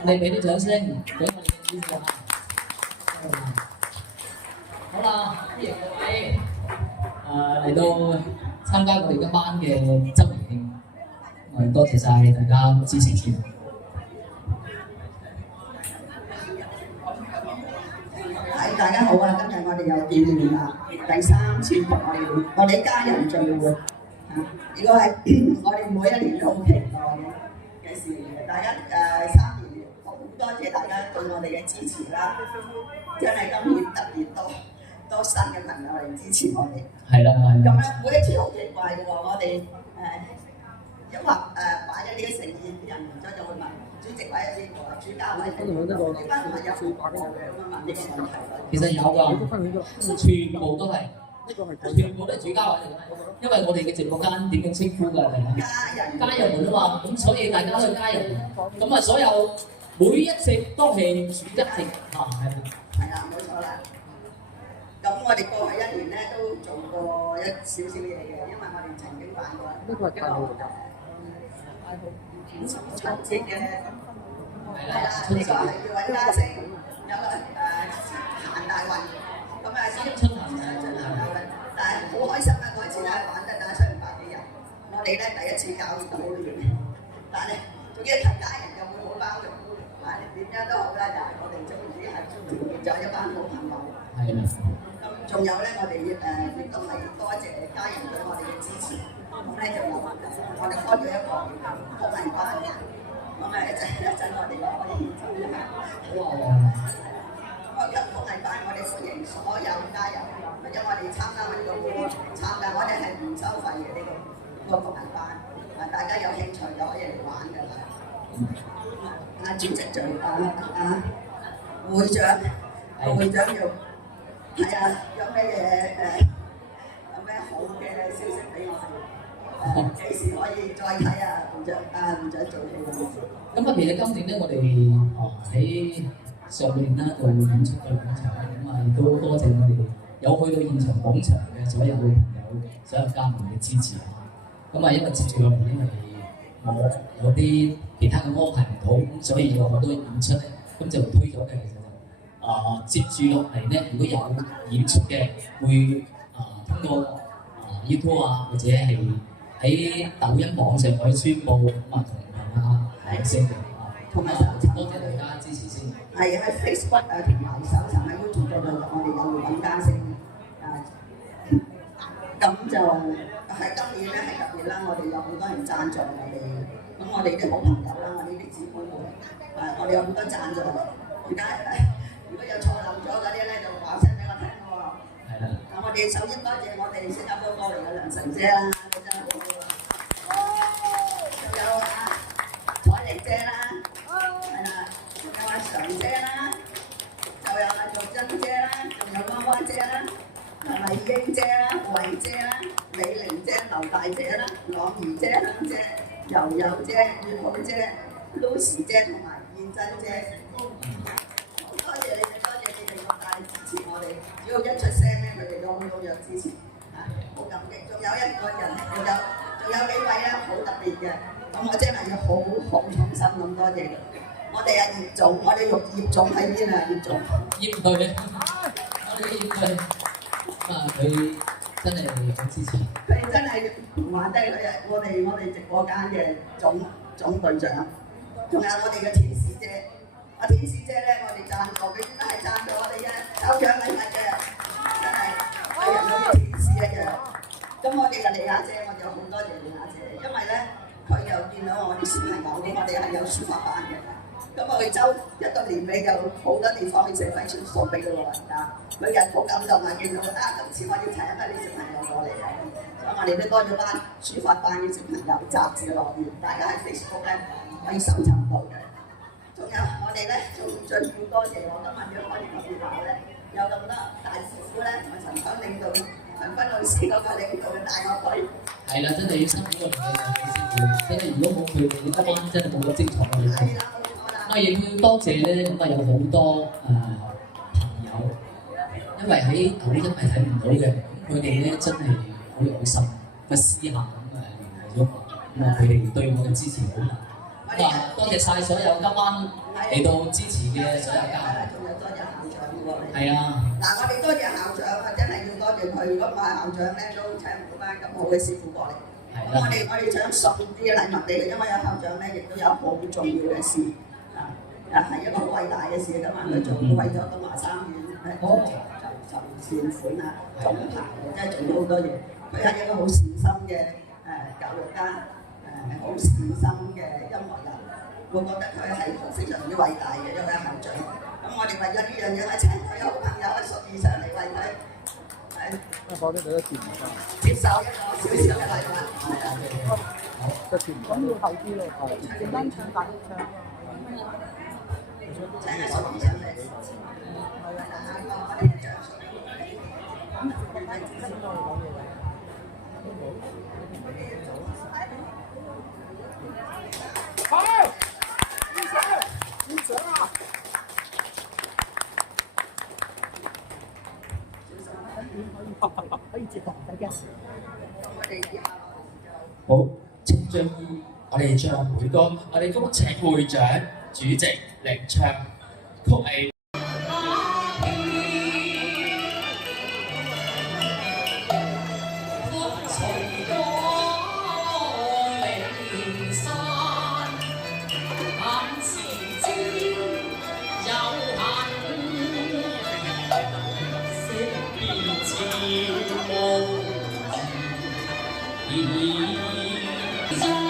我哋俾啲掌聲俾我哋嘅主持人。好啦，歡迎各位嚟到參加我哋今晚嘅周年慶。我哋多謝晒大家支持先。係大家好啊！今日我哋又見面啦，第3次同我哋家人聚會。如果係我哋每一年都好期待嘅事嚟嘅，大家3年好多謝大家對我哋嘅支持啦，真係今年特別多新嘅朋友嚟支持我哋。係啦，係咁啦。咧，每一次好奇怪嘅喎，我哋因為擺咗呢個盛宴，啲人嚟咗就會問主席位係邊個，主家位係邊個？呢班唔係有冇咁樣問呢個問題？其實有㗎，全部都係，全部都係主家位嚟嘅。因為我哋嘅直播間點樣稱呼㗎？家人們啊嘛，咁所以大家都係家人。咁啊，所有每一席都係主一席啊，係啦，冇錯啦。咁我哋過去一年咧都做過一少少嘢嘅，因為我哋曾經辦過一個春節嘅，係啦，呢個係叫揾家星，有個行大運，咁啊春行大運，但係好開心啊！嗰一次咧玩得打700幾人，我哋咧第一次教育到好亂，但係仲要睇家人又會好包容，但係點樣都好啦，就係我哋總之係團結咗一班好朋友。係啦。咁仲有咧，我哋亦都係多謝家人對我哋嘅支持。咁咧就我哋開咗一個普藝班嘅，咁一陣我哋可以演奏一下。開緊普藝班，我哋歡迎所有家人，或者我哋參加呢個會，我哋係唔收費嘅呢個普藝班。大家有興趣就可以嚟玩㗎啦。主席就會長要。係啊，有咩嘢有咩好嘅消息俾我哋？幾時可以再睇啊？會長做戲啦。咁啊，其實今年咧，我哋喺上半年啦，就演出嘅廣場，咁啊都多謝我哋有去到現場廣場嘅所有嘅朋友、所有家人嘅支持。咁啊，因為接住落嚟，因為我有啲其他嘅安排唔到，咁所以有好多演出咧，咁就推咗嘅。其實接住落嚟咧，如果有演出嘅，會通過YouTube 啊，或者係喺抖音網上可以宣佈咁啊，同大家聲嘅同埋多謝大家支持先。係喺 Facebook 同埋搜尋喺 YouTube 度，我哋有揾家聲咁就喺今年咧係特別啦，我哋有好多人贊助我哋，咁我哋啲好朋友啦，我哋啲姊妹們，我哋有好多贊助，而家如果有錯漏咗嗰啲咧，就話聲俾我聽喎。係啦。我哋首先多謝我哋新加坡過嚟嘅梁神姐啦，真係好好。仲有彩玲姐啦，係啦，仲有常姐啦，就有玉珍姐啦，仲有娃娃姐啦，麗英姐啦，慧姐啦，美玲姐、劉大姐啦，朗兒姐、香姐、柔柔姐、月好姐、Lucy 姐同埋燕珍姐。多謝你哋咁大支持我哋，只要一出聲咧，佢哋都好踴躍支持，好感激。仲有一個人，仲有幾位咧，好特別嘅，咁我真係要好重心咁多謝。我哋葉總，我哋葉總喺邊啊？葉總，葉隊，我哋嘅葉隊，佢真係好支持。佢真係唔話低佢啊！我哋直播間嘅總隊長，仲有我哋嘅天使姐。天使姐咧，我哋贊助佢，應該係贊助我哋嘅抽獎禮物嘅，真係係人好似天使一樣。咁我哋嘅李亞姐，我哋有好多謝李亞姐，因為咧佢又見到我哋小朋友，咁我哋係有書法班嘅。咁我哋周一到年尾有好多地方去寫揮春送俾個老人家，佢人好感動啊！見到今次我要請翻啲小朋友過嚟啊！咁我哋都多咗班書法班嘅小朋友雜誌樂園，大家喺 Facebook 咧可以搜尋到嘅。仲有我哋咧，仲要多謝我今日要開呢個熱鬧咧，有咁多大師傅咧同埋陳響領導、陳芬老師嗰個領導嘅大樂隊。係啦，真係要辛苦個師傅，真係如果冇佢哋，今晚真係冇咁精彩嘅。係啦，冇錯啦。亦要多謝咧，咁有好多朋友，因為喺抖音係睇唔到嘅，佢哋咧真係好有心，私下咁聯繫咗我，佢哋對我嘅支持好大。咁啊，多謝晒所有今晚嚟到支持嘅所有家人。仲有多謝校長喎，係啊，嗱，我哋多謝校長啊，真係要多謝佢。如果唔係校長咧，都請唔到班咁好嘅師傅過嚟。咁我哋想送啲禮物俾佢，因為有校長咧，亦都有好重要嘅事啊，係一個好偉大嘅事㗎嘛。佢做為咗東華三院就善款啊，總排即係做咗好多嘢。佢係一個好善心嘅教育家，好善心嘅音樂人。我覺得佢係非常之偉大嘅一位校長。咁我哋為咗呢樣嘢，我請佢好朋友淑儀上嚟為佢。我呢度都接唔翻，接受一個少少嘅禮物，好，都接唔翻。咁要後啲咯，簡單唱大唱。請阿淑儀上嚟，係啊，我哋嘅掌聲。好，影相啊！可以接駁，唔使驚。好，請將我哋將會歌，我哋恭請會長、主席領唱曲藝。Hãy subscribe cho kênh Ghiền Mì Gõ để không bỏ lỡ